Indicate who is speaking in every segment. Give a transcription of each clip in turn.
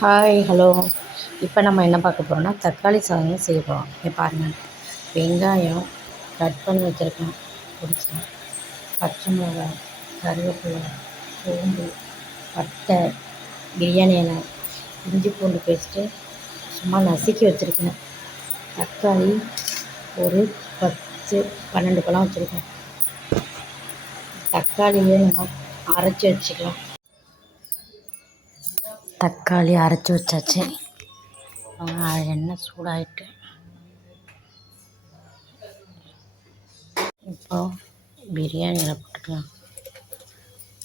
Speaker 1: Hi hello இப்போ நம்ம என்ன பார்க்க போகிறோம்னா தக்காளி சாதம் செய்ய போகிறோம் இங்கே பாருங்கள் வெங்காயம் கட் பண்ணி வச்சுருக்கேன். பிடிச்சோம் பச்சை மிளகாய் கருவேப்பிலை சோம்பு பட்டை பிரியாணி எண்ணெய் இஞ்சி பூண்டு பேஸ்ட்டு சும்மா நசுக்கி வச்சுருக்கேன். தக்காளி ஒரு பத்து பன்னெண்டு பழம் வச்சுருக்கேன். தக்காளியே நம்ம அரைச்சி வச்சுக்கலாம். தக்காளி அரைச்சி வச்சாச்சு. எண்ணெய் சூடாயிட்டு. இப்போ பிரியாணியில் போட்டுக்கலாம்.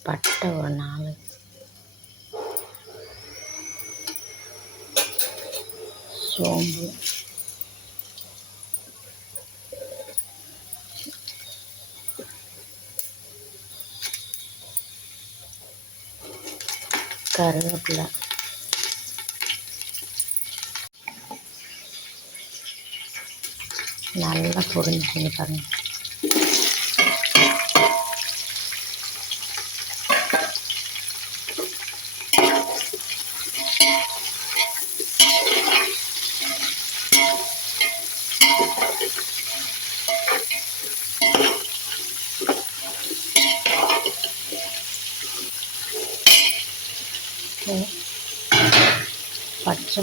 Speaker 1: பட்டை ஒரு நாலு. சோம்பு. கருவேப்பிலை. நல்லா பொரிஞ்சுங்க பாருங்கள் பச்சை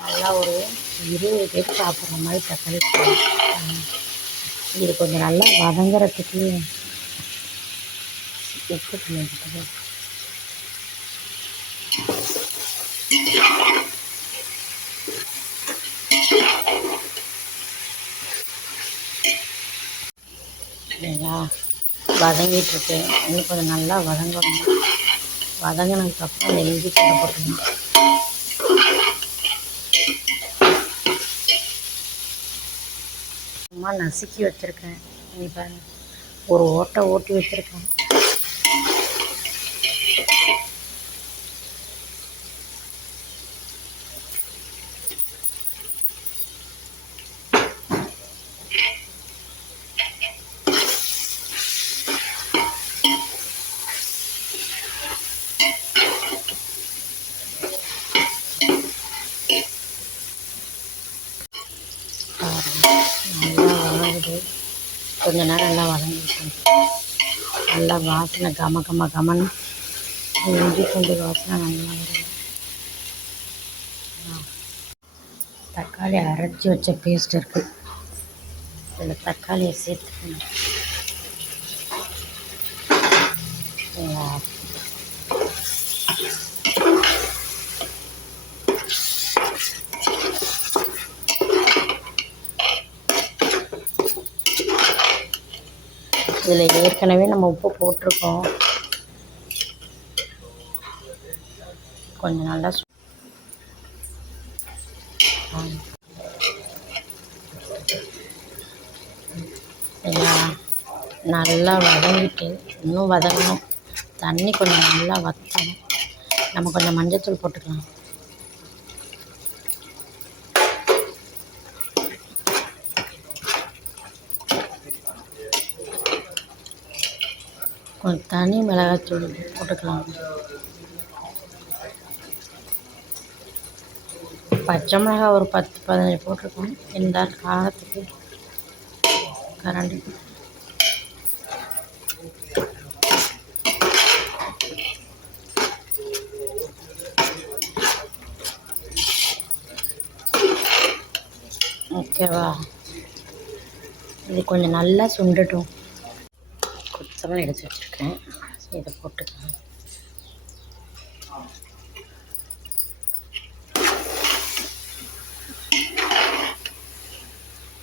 Speaker 1: நல்லா ஒரு இருபது பேர் சாப்பிட்ற மாதிரி தக்காளி இது கொஞ்சம் நல்லா வதங்குறதுக்கு உப்பு பண்ணிட்டு Yeah. வதங்கிட்டுருக்கு. இன்னும் கொஞ்சம் நல்லா வதங்கணும். வதங்கினதுக்கப்புறம் அந்த இஞ்சி பூண்டை போட்டுக்கணும். சும்மா நசுக்கி வச்சுருக்கேன். நீ பாருங்க. ஒரு ஓட்டை ஓட்டி வச்சுருக்கேன். நல்லா வதங்குது கொஞ்ச நேரம் நல்லா வதங்கிட்டு நல்லா வாசனை கம கம கமன் இஞ்சி பூண்டு வாசனை நல்லா வருது. தக்காளி அரைச்சி வச்ச பேஸ்ட் இருக்குது இதில் தக்காளியை சேர்த்துக்கணும். இதில் ஏற்கனவே நம்ம உப்பு போட்டிருக்கோம். கொஞ்சம் நல்லா நல்லா வதங்கிட்டு இன்னும் வதங்கணும். தண்ணி கொஞ்சம் நல்லா வற்றணும் நம்ம கொஞ்சம் மஞ்சத்தூள் போட்டுக்கலாம். ஒரு தனி மிளகாய்த்தூள் போட்டுக்கலாம். பச்சை மிளகாய் ஒரு பத்து பதினஞ்சு போட்டிருக்கோம் இந்த காரத்துக்கு கரண்டி. ஓகேவா? இது கொஞ்சம் நல்லா சுண்டட்டும். கொத்தமல்லி எடுத்து வச்சுருக்கேன். இதை போட்டுக்கலாம்.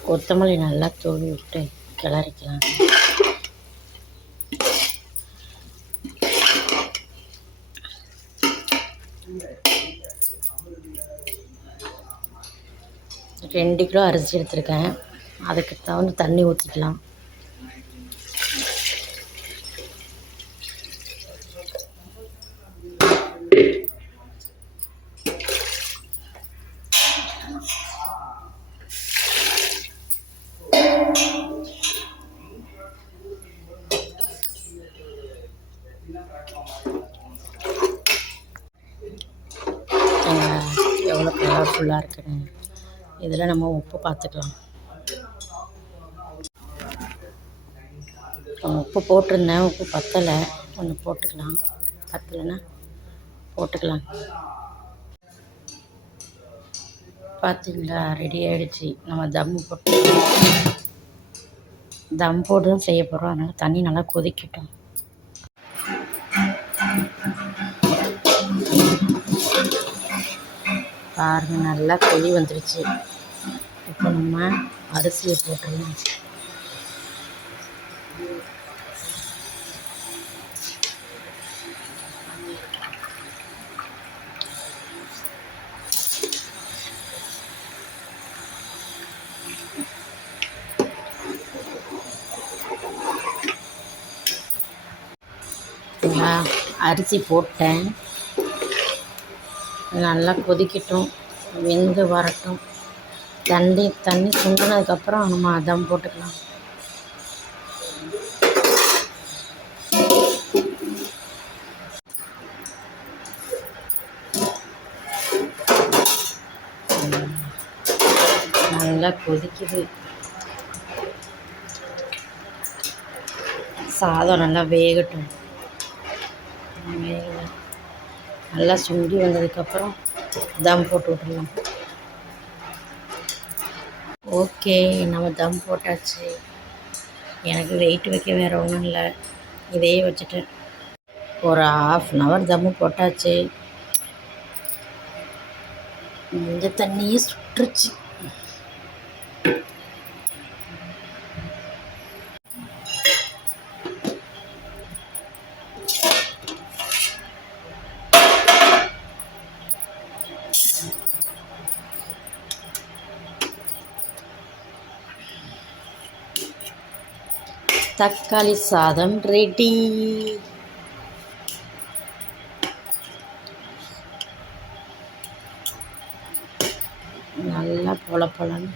Speaker 1: கொத்தமல்லி நல்லா தூவி விட்டு கிளறிக்கலாம். ரெண்டு கிலோ அரிசி எடுத்திருக்கேன். அதுக்கு தகுந்த தண்ணி ஊற்றிக்கலாம் ஃபுல்லாக இருக்குன்னு. இதில் நம்ம உப்பு பார்த்துக்கலாம். உப்பு போட்டிருந்தேன். உப்பு பத்தலை. ஒன்று போட்டுக்கலாம். பத்தலைன்னா போட்டுக்கலாம். பார்த்தீங்களா ரெடி ஆகிடுச்சி நம்ம தம் போட்டு தம் போட்டு தான் செய்ய போகிறோம் அதனால் தண்ணி நல்லா கொதிக்கட்டும். பாருங்கள் நல்லா கொதி வந்துருச்சு. இப்போ நம்ம அரிசியை போட்டுடலாம். அரிசி போட்டேன். நல்லா கொதிக்கட்டும் வெந்து வரட்டும். தண்ணி தண்ணி சுண்டினதுக்கப்புறம் நம்ம தம் போட்டுக்கலாம். நல்லா கொதிக்குது. சாதம் நல்லா வேகட்டும். வேகலை. நல்லா சுண்டி வந்ததுக்கப்புறம் தம் போட்டு விட்டுடலாம். ஓகே நம்ம தம் போட்டாச்சு. எனக்கு வெயிட் வைக்க வேறு ஒன்றும் இல்லை. இதையே வச்சுட்டேன். ஒரு ஆஃப் அன் ஹவர் தம்மு போட்டாச்சு. இந்த தண்ணியே சுட்டுருச்சு தக்காளி சாதம் ரெடி நல்லா பொல பொலன்னு